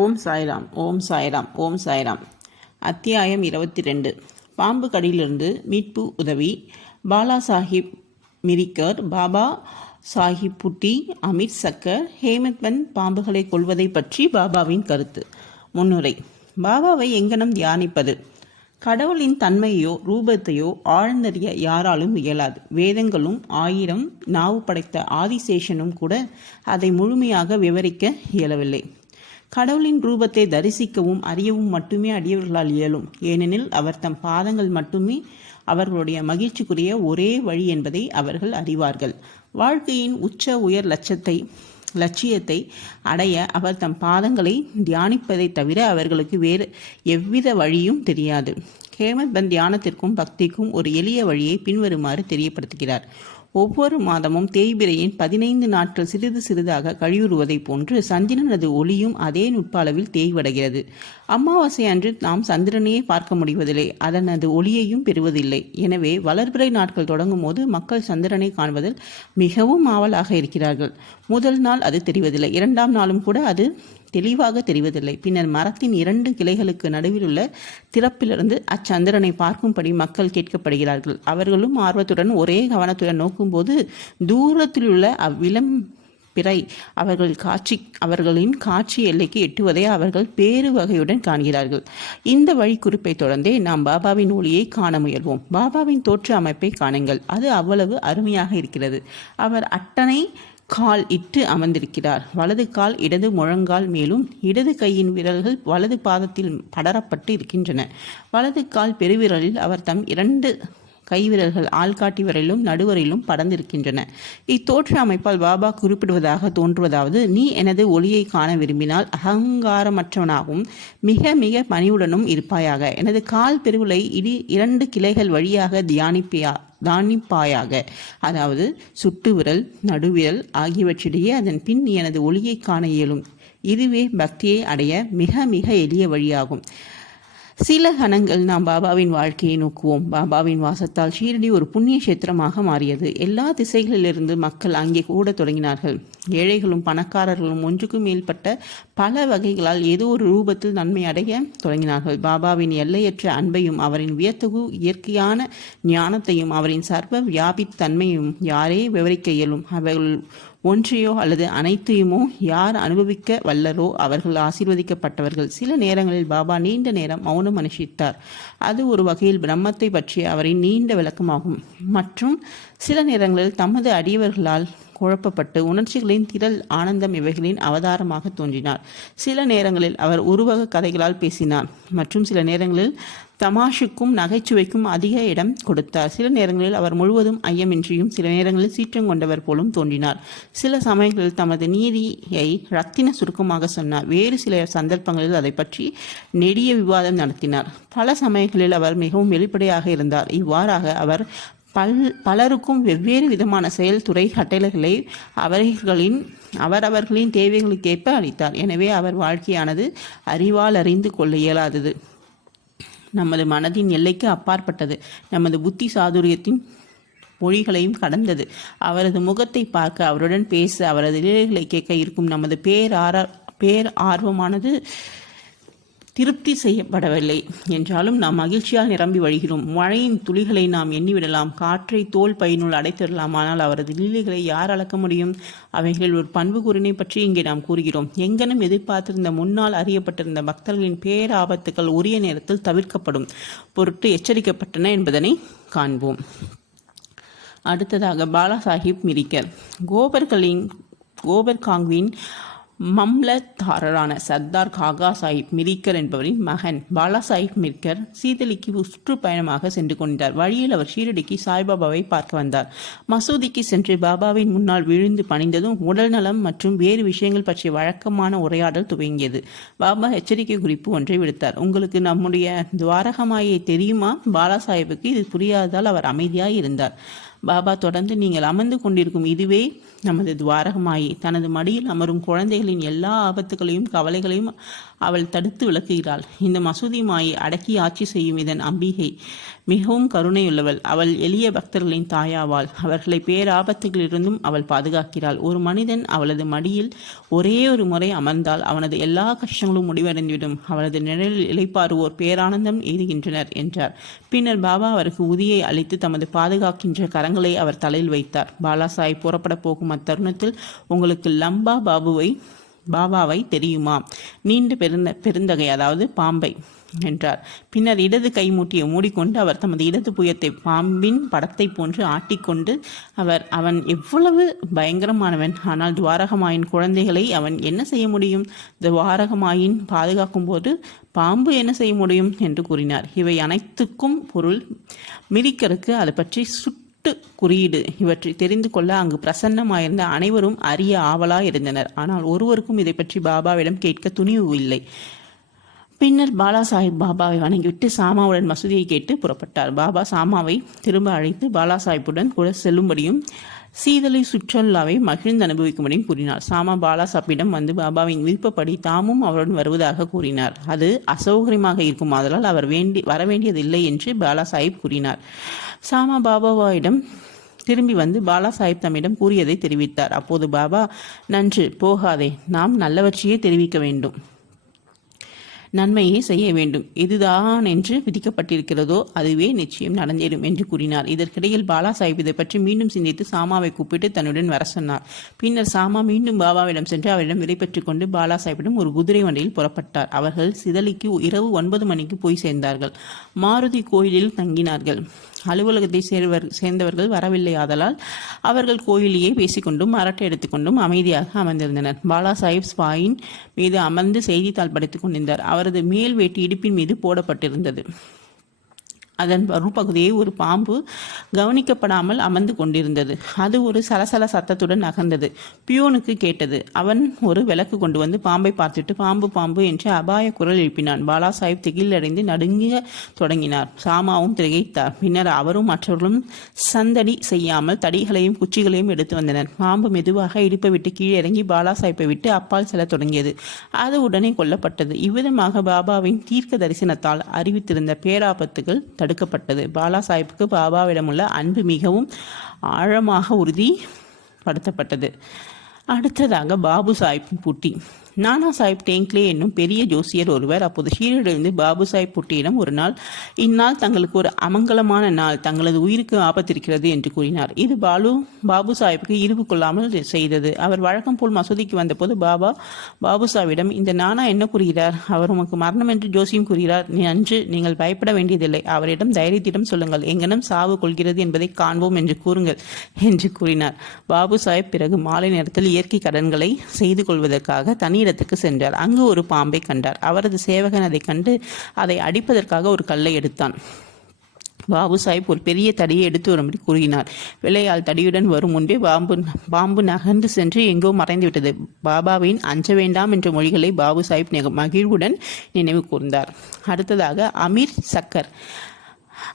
ஓம் சாய்ராம். ஓம் சாய்ராம். ஓம் சாய்ராம். அத்தியாயம் 22. பாம்பு கடியிலிருந்து மீட்பு உதவி. பாலா சாஹிப் மிரிக்கர், பாபா சாஹிப் புட்டி, அமித் சக்கர், ஹேமத்வந்த் பாம்புகளை கொள்வதை பற்றி பாபாவின் கருத்து. முன்னுரை. பாபாவை எங்கனம் தியானிப்பது? கடவுளின் தன்மையோ ரூபத்தையோ ஆழ்ந்தறிய யாராலும் இயலாது. வேதங்களும் 1000 நாவு படைத்த ஆதிசேஷனும் கூட அதை முழுமையாக விவரிக்க இயலவில்லை. கடவுளின் ரூபத்தை தரிசிக்கவும் அறியவும் மட்டுமே அடியவர்களால் இயலும். ஏனெனில் அவர் தம் பாதங்கள் மட்டுமே அவர்களுடைய மகிழ்ச்சிக்குரிய ஒரே வழி என்பதை அவர்கள் அறிவார்கள். வாழ்க்கையின் உச்ச உயர் லட்சியத்தை அடைய அவர் தம் பாதங்களை தியானிப்பதை தவிர அவர்களுக்கு வேறு எவ்வித வழியும் தெரியாது. ஹேமத்வந்த் தியானத்திற்கும் பக்திக்கும் ஒரு எளிய வழியை பின்வருமாறு தெரியப்படுத்துகிறார். ஒவ்வொரு மாதமும் தேய்பிரையின் 15 நாட்கள் சிறிது சிறிதாக கழிவுறுவதைப் போன்று சந்திரனது ஒளியும் அதே நுட்ப அளவில் தேய்வடைகிறது. அமாவாசை அன்று நாம் சந்திரனையே பார்க்க முடிவதில்லை, அதனது ஒளியையும் பெறுவதில்லை. எனவே வளர்பிறை நாட்கள் தொடங்கும் போது மக்கள் சந்திரனை காண்பதில் மிகவும் ஆவலாக இருக்கிறார்கள். முதல் நாள் அது தெரிவதில்லை, 2ஆம் நாளும் கூட அது தெளிவாக தெரிவதில்லை. பின்னர் மரத்தின் 2 கிளைகளுக்கு நடுவில் உள்ள திறப்பிலிருந்து அச்சந்திரனை பார்க்கும்படி மக்கள் கேட்கப்படுகிறார்கள். அவர்களும் ஆர்வத்துடன் ஒரே கவனத்துடன் நோக்கும்போது தூரத்தில் உள்ள அவ்விளம் பிறை அவர்களின் காட்சி எல்லைக்கு எட்டுவதை அவர்கள் பேறு வகையுடன் காண்கிறார்கள். இந்த வழி குறிப்பை தொடர்ந்தே நாம் பாபாவின் ஒளியை காண முயல்வோம். பாபாவின் தோற்ற அமைப்பை காணுங்கள், அது அவ்வளவு அருமையாக இருக்கிறது. அவர் அட்டனை கால் இட்டு அமர்ந்திருக்கிறார். வலது கால் இடது முழங்கால் மேலும், இடது கையின் விரல்கள் வலது பாதத்தில் படரப்பட்டு இருக்கின்றன. வலது கால் பெருவிரலில் அவர் தம் 2 கைவிரல்கள் ஆள்காட்டி விரலிலும் நடுவரிலும் படர்ந்திருக்கின்றன. இத்தோற்ற அமைப்பால் பாபா குறிப்பிடுவதாக தோன்றுவதாவது: நீ எனது ஒளியை காண விரும்பினால் அகங்காரமற்றவனாகவும் மிக மிக பணிவுடனும் இருப்பாயாக. எனது கால் பெருவிலை 2 கிளைகள் வழியாக தியானிப்பாயாக. அதாவது சுட்டு விரல், நடுவிரல் ஆகியவற்றிடையே அதன் பின் எனது ஒளியை காண இயலும். இதுவே பக்தியை அடைய மிக மிக எளிய வழியாகும். சில கணங்கள் நாம் பாபாவின் வாழ்க்கையை நோக்குவோம். பாபாவின் வாசத்தால் ஷீரடி ஒரு புண்ணிய கஷேத்திரமாக மாறியது. எல்லா திசைகளிலிருந்து மக்கள் அங்கே கூட தொடங்கினார்கள். ஏழைகளும் பணக்காரர்களும் ஒன்றுக்கும் மேற்பட்ட பல வகைகளால் ஏதோ ஒரு ரூபத்தில் நன்மை அடைய தொடங்கினார்கள். பாபாவின் எல்லையற்ற அன்பையும் அவரின் வியத்தகு இயற்கையான ஞானத்தையும் அவரின் சர்வ வியாபித்தன்மையும் யாரே விவரிக்க இயலும். அவர்கள் ஒன்றையோ அல்லது அனைத்தையுமோ யார் அனுபவிக்க வல்லரோ அவர்கள் ஆசீர்வதிக்கப்பட்டவர்கள். சில நேரங்களில் பாபா நீண்ட நேரம் மௌனம் அனுஷ்டித்தார். அது ஒரு வகையில் பிரம்மத்தை பற்றிய அவரின் நீண்ட விளக்கமாகும். மற்றும் சில நேரங்களில் தமது அடியவர்களால் குழப்பப்பட்டு உணர்ச்சிகளின் திரள் ஆனந்தம் இவைகளின் அவதாரமாக தோன்றினார். சில நேரங்களில் அவர் உருவக கதைகளால் பேசினார் மற்றும் சில நேரங்களில் தமாஷுக்கும் நகைச்சுவைக்கும் அதிக இடம் கொடுத்தார். சில நேரங்களில் அவர் முழுவதும் ஐயமின்றியும் சில நேரங்களில் சீற்றம் கொண்டவர் போலும் தோன்றினார். சில சமயங்களில் தமது நீதியை ரத்தின சுருக்கமாக சொன்னார். வேறு சில சந்தர்ப்பங்களில் அதை பற்றி நெடிய விவாதம் நடத்தினார். பல சமயங்களில் அவர் மிகவும் வெளிப்படையாக இருந்தார். இவ்வாறாக அவர் பலருக்கும் வெவ்வேறு விதமான செயல்துறை கட்டளைகளை அவரவர்களின் தேவைகளுக்கேற்ப அளித்தார். எனவே அவர் வாழ்க்கையானது அறிவால் அறிந்து கொள்ள இயலாதது, நமது மனதின் எல்லைக்கு அப்பாற்பட்டது, நமது புத்தி சாதுரியத்தின் மொழிகளையும் கடந்தது. அவரது முகத்தை பார்க்க, அவருடன் பேச, அவரது லீலைகளை கேட்க இருக்கும் நமது ஆர்வமானது திருப்தி செய்யப்படவில்லை என்றாலும் நாம் மகிழ்ச்சியால் நிரம்பி வழிகிறோம். மழையின் துளிகளை நாம் எண்ணிவிடலாம், காற்றை தோல் பையினுள் அடைத்திடலாம். ஆனால் அவரது லீலைகளை யார் அளக்க முடியும்? அவைகள் ஒரு பண்பு கூறினை பற்றி இங்கே நாம் கூறுகிறோம். எங்கனும் எதிர்பார்த்திருந்த முன்னால் அறியப்பட்டிருந்த பக்தர்களின் பேராபத்துக்கள் உரிய நேரத்தில் தவிர்க்கப்படும் பொருட்டு எச்சரிக்கப்பட்டன என்பதனை காண்போம். அடுத்ததாக பாலா சாஹிப் மிரிக்கர். கோபர்காங்கின் மம்லத்தாரரான சர்தார் காகா சாஹிப் மிரிக்கர் என்பவரின் மகன் பாலா சாஹிப் மிரிக்கர் சீதலிக்கு சுற்றுப்பயணமாக சென்று கொண்டார். வழியில் அவர் ஷீரடிக்கு சாய்பாபாவை பார்க்க வந்தார். மசூதிக்கு சென்று பாபாவின் முன்னால் விழுந்து பணிந்ததும் உடல் நலம் மற்றும் வேறு விஷயங்கள் பற்றிய வழக்கமான உரையாடல் துவங்கியது. பாபா எச்சரிக்கை குறிப்பு ஒன்றை விடுத்தார். உங்களுக்கு நம்முடைய துவாரகமாயை தெரியுமா? பாலா சாஹிப்புக்கு இது புரியாததால் அவர் அமைதியாய் இருந்தார். பாபா தொடர்ந்து, நீங்கள் அமர்ந்து கொண்டிருக்கும் இதுவே நமது துவாரகமாயி. தனது மடியில் அமரும் குழந்தைகளின் எல்லா ஆபத்துகளையும் கவலைகளையும் அவள் தடுத்து விளக்குகிறாள். இந்த மசூதி மாயை அடக்கி ஆட்சி செய்யும் இதன் அம்பிகை. மிகவும் கருணையுள்ளவள். அவள் எளிய பக்தர்களின் தாயாவாள். அவர்களை பேராபத்துகளிலிருந்தும் அவள் பாதுகாக்கிறாள். ஒரு மனிதன் அவளது மடியில் ஒரே ஒரு முறை அமர்ந்தால் அவனது எல்லா கஷ்டங்களும் முடிவடைந்துவிடும். அவளது நிழலில் இளைப்பாறுவோர் பேரானந்தம் எய்துகின்றனர் என்றார். பின்னர் பாபா அவருக்கு உதியை அளித்து தமது பாதுகாக்கின்ற கரங்களை அவர் தலையில் வைத்தார். பாலாசாஹிப் புறப்பட போகும் அத்தருணத்தில், உங்களுக்கு லம்பா பாபாவை தெரியுமா? நீண்ட பெருந்தகை, அதாவது பாம்பை என்றார். பின்னர் இடது கைமூட்டியை மூடிக்கொண்டு அவர் தமது இடது புயத்தை பாம்பின் படத்தை போன்று ஆட்டிக்கொண்டு அவன் எவ்வளவு பயங்கரமானவன்! ஆனால் துவாரகமாயின் குழந்தைகளை அவன் என்ன செய்ய முடியும்? துவாரகமாயின் பாதுகாக்கும் போது பாம்பு என்ன செய்ய முடியும் என்று கூறினார். இவை அனைத்துக்கும் பொருள் மிரிக்கருக்கு அது பற்றி குறியீடு. இவற்றை தெரிந்து கொள்ள அங்கு பிரசன்னமாயிருந்த அனைவரும் அறிய ஆவலாயிருந்தனர். ஆனால் ஒருவருக்கும் இதை பற்றி பாபாவிடம் கேட்க துணிவு இல்லை. பின்னர் பாலாசாஹிப் பாபாவை வணங்கிவிட்டு சாமாவுடன் மசூதியை கேட்டு புறப்பட்டார். பாபா சாமாவை திரும்ப அழைத்து பாலாசாஹிப்புடன் கூட செல்லும்படியும் சீதலை சுற்றுலாவை மகிழ்ந்து அனுபவிக்கும்படியும் கூறினார். சாமா பாலாசாஹிப்பிடம் வந்து பாபாவின் விருப்பப்படி தாமும் அவருடன் வருவதாக கூறினார். அது அசௌகரியமாக இருக்கும், ஆதலால் அவர் வர வேண்டியதில்லை என்று பாலாசாஹிப் கூறினார். சாமா பாபாவிடம் திரும்பி வந்து பாலாசாஹிப் தம்மிடம் கூறியதை தெரிவித்தார். அப்போது பாபா, நன்று, போகாதே, நாம் நல்லவற்றையே தெரிவிக்க வேண்டும், நன்மையை செய்ய வேண்டும். எதுதான் என்று விதிக்கப்பட்டிருக்கிறதோ அதுவே நிச்சயம் நடந்தேறும் என்று கூறினார். இதற்கிடையில் பாலாசாஹிப் இதை பற்றி மீண்டும் சிந்தித்து சாமாவை கூப்பிட்டு தன்னுடன் வர சொன்னார். பின்னர் சாமா மீண்டும் பாபாவிடம் சென்று அவரிடம் விடை பெற்றுக் கொண்டு பாலாசாஹிப்பிடம் ஒரு குதிரை வண்டியில் புறப்பட்டார். அவர்கள் சிதலிக்கு இரவு 9 மணிக்கு போய் சேர்ந்தார்கள். மாருதி கோயிலில் தங்கினார்கள். அலுவலகத்தை சேர்ந்தவர்கள் வரவில்லை. ஆதலால் அவர்கள் கோயிலையே பேசிக்கொண்டும் அரட்டை எடுத்துக்கொண்டும் அமைதியாக அமர்ந்திருந்தனர். பாலாசாஹிப் ஸ்பாயின் மீது அமர்ந்து செய்தித்தாள் படித்துக் கொண்டிருந்தார். அவரது மேல் வேட்டி இடுப்பின் மீது போடப்பட்டிருந்தது. அதன் பகுதியை ஒரு பாம்பு கவனிக்கப்படாமல் அமர்ந்து கொண்டிருந்தது. அது ஒரு சலசல சத்தத்துடன் நகர்ந்தது. பியோனுக்கு கேட்டது. அவன் ஒரு விளக்கு கொண்டு வந்து பாம்பை பார்த்துட்டு பாம்பு பாம்பு என்று அபாய குரல் எழுப்பினான். பாலாசாஹிப் திகிலடைந்து நடுங்க தொடங்கினார். சாமாவும் திகைத்தார். பின்னர் அவரும் மற்றவர்களும் சந்தடி செய்யாமல் தடிகளையும் குச்சிகளையும் எடுத்து வந்தனர். பாம்பு மெதுவாக இடுப்பை விட்டு கீழே இறங்கி பாலாசாஹிப்பை விட்டு அப்பால் செல்ல தொடங்கியது. அது உடனே கொல்லப்பட்டது. இவ்விதமாக பாபாவின் தீர்க்க தரிசனத்தால் அறிவித்திருந்த பேராபத்துகள் தடுக்கப்பட்டது. பாலாசாஹிப்புக்கு பாபாவிடமுள்ள அன்பு மிகவும் ஆழமாக உறுதிப்படுத்தப்பட்டது. அடுத்ததாக பாபு சாஹிப் பூட்டி. நானா சாஹிப் டேங்க்லே என்னும் பெரிய ஜோசியர் ஒருவர் அப்போது ஷீரடியிலிருந்து பாபு சாஹிப் புட்டியிடம் ஒரு நாள், இந்நாள் தங்களுக்கு ஒரு அமங்கலமான நாள், தங்களது உயிருக்கு ஆபத்திருக்கிறது என்று கூறினார். இது பாபு சாஹிப்புக்கு இருவு கொள்ளாமல் செய்தது. அவர் வழக்கம் போல் மசூதிக்கு வந்தபோது பாபு சாஹிப்பிடம், இந்த நானா என்ன கூறுகிறார்? அவர் உமக்கு மரணம் என்று ஜோசியம் கூறுகிறார். அன்று நீங்கள் பயப்பட வேண்டியதில்லை. அவரிடம் தைரியத்திடம் சொல்லுங்கள். எங்கனம் சாவு கொள்கிறது என்பதை காண்போம் என்று கூறுங்கள் என்று கூறினார். பாபு சாஹிப் பிறகு மாலை நேரத்தில் இயற்கை கடன்களை செய்து கொள்வதற்காக தனி இடத்துக்கு சென்றார். அங்கு ஒரு பாம்பை கண்டார். அவரது சேவகன் அதை கண்டு அதை அடிப்பதற்காக ஒரு கல்லை எடுத்தான். பாபு சாஹிப் ஒரு பெரிய தடியை எடுத்து வரும்படி கூறினார். விளையால் தடியுடன் வரும் முன்பே பாம்பு நகர்ந்து சென்று எங்கோ மறைந்துவிட்டது. பாபாவின் அஞ்ச வேண்டாம் என்ற மொழிகளை பாபு சாஹிப் மகிழ்வுடன் நினைவு கூர்ந்தார். அடுத்ததாக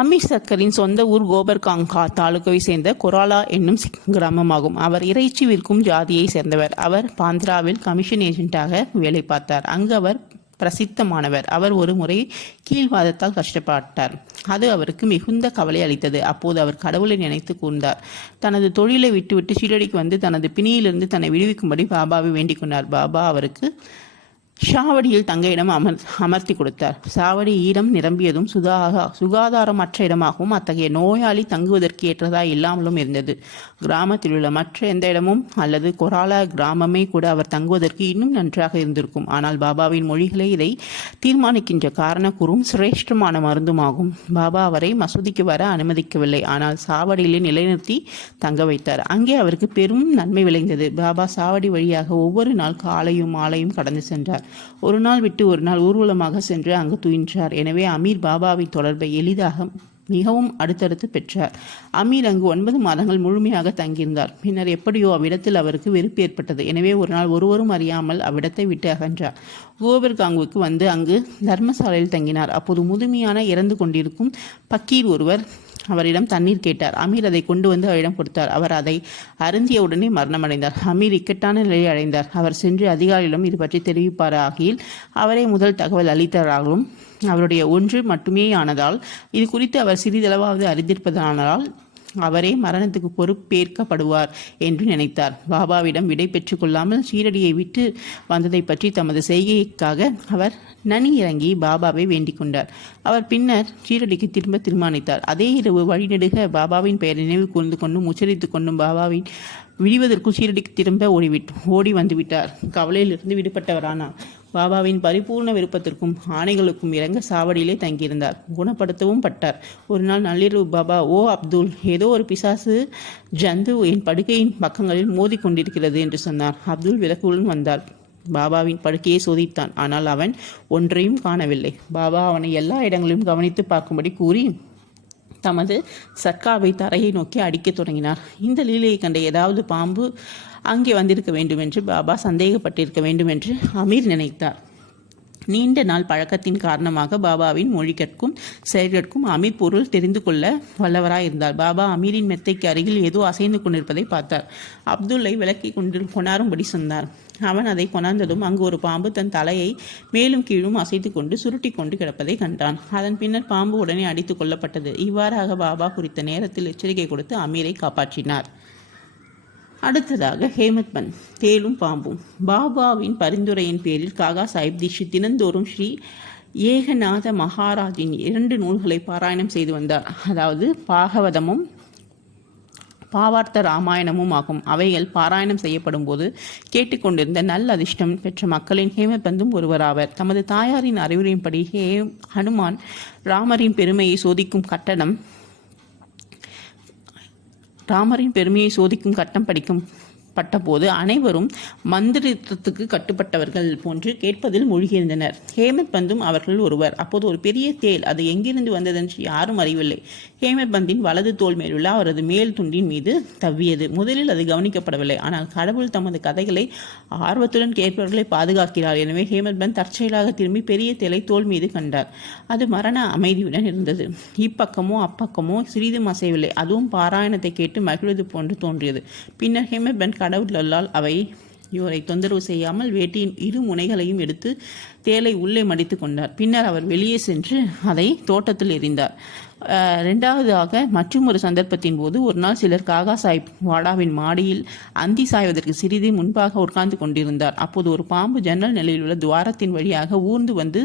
அமீர் சக்கரின் சொந்த ஊர் கோபர்காங்கா தாலுகாவை சேர்ந்த கொராலா என்னும் கிராமமாகும். அவர் இறைச்சி விற்கும் ஜாதியை சேர்ந்தவர். அவர் பாந்திராவில் கமிஷன் ஏஜென்ட்டாக வேலை பார்த்தார். அங்கு அவர் பிரசித்தமானவர். அவர் ஒரு முறை கீழ்வாதத்தால் கஷ்டப்பட்டார். அது அவருக்கு மிகுந்த கவலை அளித்தது. அப்போது அவர் கடவுளை நினைத்து கூர்ந்தார். தனது தொழிலை விட்டுவிட்டு ஷீரடிக்கு வந்து தனது பிணியிலிருந்து தன்னை விடுவிக்கும்படி பாபாவை வேண்டிக் கொண்டார். பாபா அவருக்கு சாவடியில் தங்க இடம் அமர்த்தி கொடுத்தார். சாவடி ஈரம் நிரம்பியதும் சுகாதாரமற்ற இடமாகவும் அத்தகைய நோயாளி தங்குவதற்கு ஏற்றதாய் இல்லாமலும் இருந்தது. கிராமத்தில் உள்ள மற்ற எந்த இடமும் அல்லது கொராலா கிராமமே கூட அவர் தங்குவதற்கு இன்னும் நன்றாக இருந்திருக்கும். ஆனால் பாபாவின் மொழிகளை இதை தீர்மானிக்கின்ற காரணக்கூறும் சிரேஷ்டமான மருந்துமாகும். பாபா அவரை மசூதிக்கு வர அனுமதிக்கவில்லை. ஆனால் சாவடியிலே நிலைநிறுத்தி தங்க வைத்தார். அங்கே அவருக்கு பெரும் நன்மை விளைந்தது. பாபா சாவடி வழியாக ஒவ்வொரு நாள் காலையும் மாலையும் கடந்து சென்றார். ஒரு நாள் விட்டு ஒரு நாள் ஊர்வலமாக சென்று அங்கு துயின்றார். எனவே அமீர் பாபாவை தொடர்பை எளிதாக மிகவும் அடுத்தடுத்து பெற்றார். அமீர் அங்கு 9 மாதங்கள் முழுமையாக தங்கியிருந்தார். பின்னர் எப்படியோ அவ்விடத்தில் அவருக்கு வெறுப்பு ஏற்பட்டது. எனவே ஒரு நாள் ஒருவரும் அறியாமல் அவ்விடத்தை விட்டு அகன்றார். கோபர்காங்குக்கு வந்து அங்கு தர்மசாலையில் தங்கினார். அப்போது முதுமையான இறந்து கொண்டிருக்கும் பக்கீர் ஒருவர் அவரிடம் தண்ணீர் கேட்டார். அமீர் அதை கொண்டு வந்து அவரிடம் கொடுத்தார். அவர் அதை அருந்திய உடனே மரணமடைந்தார். அமீர் இக்கட்டான நிலையை அடைந்தார். அவர் சென்று அதிகாரியிடம் இது பற்றி தெரிவிப்பாராகில் அவரே முதல் தகவல் அளித்தாராகவும் அவருடைய ஒன்று மட்டுமே ஆனதால் இது குறித்து அவர் சிறிதளவாவது அறிந்திருப்பதானால் அவரே மரணத்துக்கு பொறுப்பேற்கப்படுவார் என்று நினைத்தார். பாபாவிடம் விடை பெற்று கொள்ளாமல் ஷீரடியை விட்டு வந்ததை பற்றி தமது செய்கைக்காக அவர் நனி இறங்கி பாபாவை வேண்டிக் கொண்டார். அவர் பின்னர் ஷீரடிக்கு திரும்ப தீர்மானித்தார். அதே இரவு வழிநெடுக பாபாவின் பெயரை நினைவு கூர்ந்து கொண்டும் உச்சரித்து கொண்டும் பாபாவின் விடுவதற்குள் ஷீரடிக்கு திரும்ப ஓடி வந்துவிட்டார். கவலையிலிருந்து விடுபட்டவரானார். பாபாவின் பரிபூர்ண விருப்பத்திற்கும் ஆணைகளுக்கும் இறங்க சாவடியிலே தங்கியிருந்தார். குணப்படுத்தவும் பட்டார். ஒரு நாள் நள்ளிரவு பாபா, ஓ அப்துல், ஏதோ ஒரு பிசாசு ஜந்து என் படுக்கையின் பக்கங்களில் மோதி கொண்டிருக்கிறது என்று சொன்னார். அப்துல் விளக்குடன் வந்தார். பாபாவின் படுக்கையை சோதித்தான். ஆனால் அவன் ஒன்றையும் காணவில்லை. பாபா அவனை எல்லா இடங்களிலும் கவனித்து பார்க்கும்படி கூறி தமது சர்க்காவை தரையை நோக்கி அடிக்கத் தொடங்கினார். இந்த லீலையை கண்ட ஏதாவது பாம்பு அங்கே வந்திருக்க வேண்டும் என்று பாபா சந்தேகப்பட்டிருக்க வேண்டும் என்று அமீர் நினைத்தார். நீண்ட நாள் பழக்கத்தின் காரணமாக பாபாவின் மொழிகற்கும் செயல்களுக்கும் அமீர் பொருள் தெரிந்து கொள்ள வல்லவராயிருந்தார். பாபா அமீரின் மெத்தைக்கு அருகில் ஏதோ அசைந்து கொண்டிருப்பதை பார்த்தார். அப்துல்லை விளக்கி கொணாரும்படி சொன்னார். அவன் அதை கொணர்ந்ததும் அங்கு ஒரு பாம்பு தன் தலையை மேலும் கீழும் அசைத்து கொண்டு சுருட்டி கொண்டு கிடப்பதை கண்டான். அதன் பின்னர் பாம்பு உடனே அடித்து கொல்லப்பட்டது. இவ்வாறாக பாபா குறித்த நேரத்தில் எச்சரிக்கை கொடுத்து அமீரை காப்பாற்றினார். அடுத்ததாக ஹேமத் பந்த், தேலும் பாம்பும். பாபாவின் பரிந்துரையின் பேரில் காகா சாஹிப் தீட்சித் தினந்தோறும் ஸ்ரீ ஏகநாத மகாராஜின் 2 நூல்களை பாராயணம் செய்து வந்தார். அதாவது பாகவதமும் பாவார்த்த ராமாயணமும் ஆகும். அவைகள் பாராயணம் செய்யப்படும் போது கேட்டுக்கொண்டிருந்த நல்ல அதிர்ஷ்டம் பெற்ற மக்களின் ஹேமத் பந்தும் ஒருவராவர். தமது தாயாரின் அறிவுரையின்படி ஹனுமான் ராமரின் பெருமையை சோதிக்கும் கட்டம் படிக்கப்பட்டபோது அனைவரும் மந்திரத்துக்கு கட்டுப்பட்டவர்கள் போன்று கேட்பதில் மூழ்கியிருந்தனர். ஹேமத் பந்தும் அவர்கள் ஒருவர். அப்போது ஒரு பெரிய தேள், அது எங்கிருந்து வந்ததென்று யாரும் அறியவில்லை, ஹேமத் பந்தின் வலது தோள் மேலுள்ள அவரது மேல் துண்டின் மீது தவ்வியது. முதலில் அது கவனிக்கப்படவில்லை. ஆனால் கடவுள் தமது கதைகளை ஆர்வத்துடன் கேட்பவர்களை பாதுகாக்கிறார். எனவே ஹேமத் பந்த் தற்செயலாக திரும்பி பெரிய தேளை தோள் மீது கண்டார். அது மரண அமைதியுடன் இருந்தது. இப்பக்கமோ அப்பக்கமோ சிறிதும் அசையவில்லை. அதுவும் பாராயணத்தை கேட்டு மகிழ்வது போன்று தோன்றியது. பின்னர் ஹேமத் பந்த் கடவுளால் அவை இவரை தொந்தரவு செய்யாமல் வேட்டியின் 2 முனைகளையும் எடுத்து தேலை உள்ளே மடித்து கொண்டார். பின்னர் அவர் வெளியே சென்று அதை தோட்டத்தில் எறிந்தார். இரண்டாவதாக மற்றும் ஒரு சந்தர்ப்பத்தின் போது ஒரு நாள் சிலர் காகா சாஹிப் வாடாவின் மாடியில் அந்தி சாய்வதற்கு சிறிது முன்பாக உட்கார்ந்து கொண்டிருந்தார். அப்போது ஒரு பாம்பு ஜன்னல் நிலையில் உள்ள துவாரத்தின் வழியாக ஊர்ந்து வந்து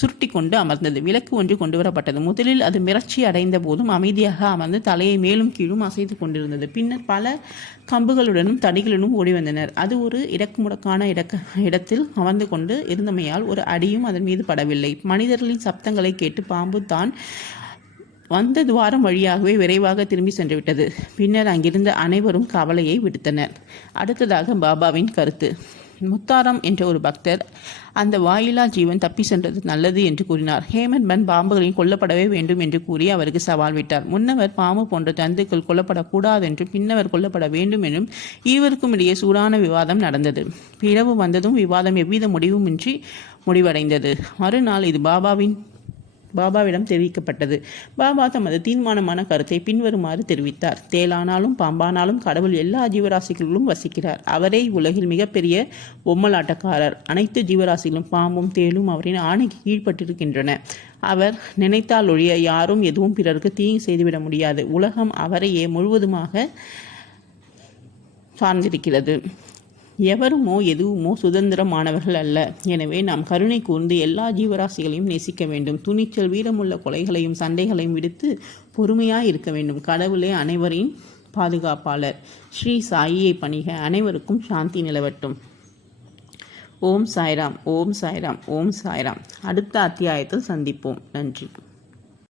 சுருட்டி கொண்டு அமர்ந்தது. விளக்கு ஒன்று கொண்டு வரப்பட்டது. முதலில் அது மிரட்சி அடைந்த போதும் அமைதியாக அமர்ந்து தலையை மேலும் கீழும் அசைத்து கொண்டிருந்தது. பின்னர் பல கம்புகளுடனும் தடிகளுடனும் ஓடி வந்தனர். அது ஒரு இடக்குமுடக்கான இடத்தில் அமர்ந்து கொண்டு இருந்தமையால் ஒரு அடியும் அதன் மீது படவில்லை. மனிதர்களின் சப்தங்களை கேட்டு பாம்பு தான் வந்த துவாரம் வழியாகவே விரைவாக திரும்பி சென்றுவிட்டது. பின்னர் அங்கிருந்த அனைவரும் கவலையை விடுத்தனர். அடுத்ததாக பாபாவின் கருத்து. முத்தாரம் என்ற ஒரு பக்தர் அந்த வாயிலா ஜீவன் தப்பி சென்றது நல்லது என்று கூறினார். ஹேமத் பந்த் பாம்புகளில் கொல்லப்படவே வேண்டும் என்று கூறி அவருக்கு சவால் விட்டார். முன்னவர் பாம்பு போன்ற ஜந்துக்கள் கொல்லப்படக்கூடாது என்றும் பின்னவர் கொல்லப்பட வேண்டும் என்றும் இருவருக்கும் இடையே சூடான விவாதம் நடந்தது. இரவு வந்ததும் விவாதம் எவ்வித முடிவுமின்றி முடிவடைந்தது. மறுநாள் இது பாபாவிடம் தெரிவிக்கப்பட்டது. பாபா தமது தீர்மானமான கருத்தை பின்வருமாறு தெரிவித்தார். தேளானாலும் பாம்பானாலும் கடவுள் எல்லா ஜீவராசிகளிலும் வசிக்கிறார். அவரே உலகில் மிகப்பெரிய பொம்மலாட்டக்காரர். அனைத்து ஜீவராசிகளும் பாம்பும் தேளும் அவரின் ஆணைக்கு கீழ்ப்பட்டிருக்கின்றன. அவர் நினைத்தால் ஒழிய யாரும் எதுவும் பிறருக்கு தீங்கு செய்துவிட முடியாது. உலகம் அவரையே முழுவதுமாக சார்ந்திருக்கிறது. எவருமோ எதுவுமோ சுதந்திரமானவர்கள் அல்ல. எனவே நாம் கருணை கூர்ந்து எல்லா ஜீவராசிகளையும் நேசிக்க வேண்டும். துணிச்சல் வீரமுள்ள கொலைகளையும் சண்டைகளையும் விடுத்து பொறுமையாய் இருக்க வேண்டும். கடவுளே அனைவரின் பாதுகாப்பாளர். ஸ்ரீ சாயியை பணிக. அனைவருக்கும் சாந்தி நிலவட்டும். ஓம் சாய்ராம், ஓம் சாய்ராம், ஓம் சாய்ராம். அடுத்த அத்தியாயத்தில் சந்திப்போம். நன்றி.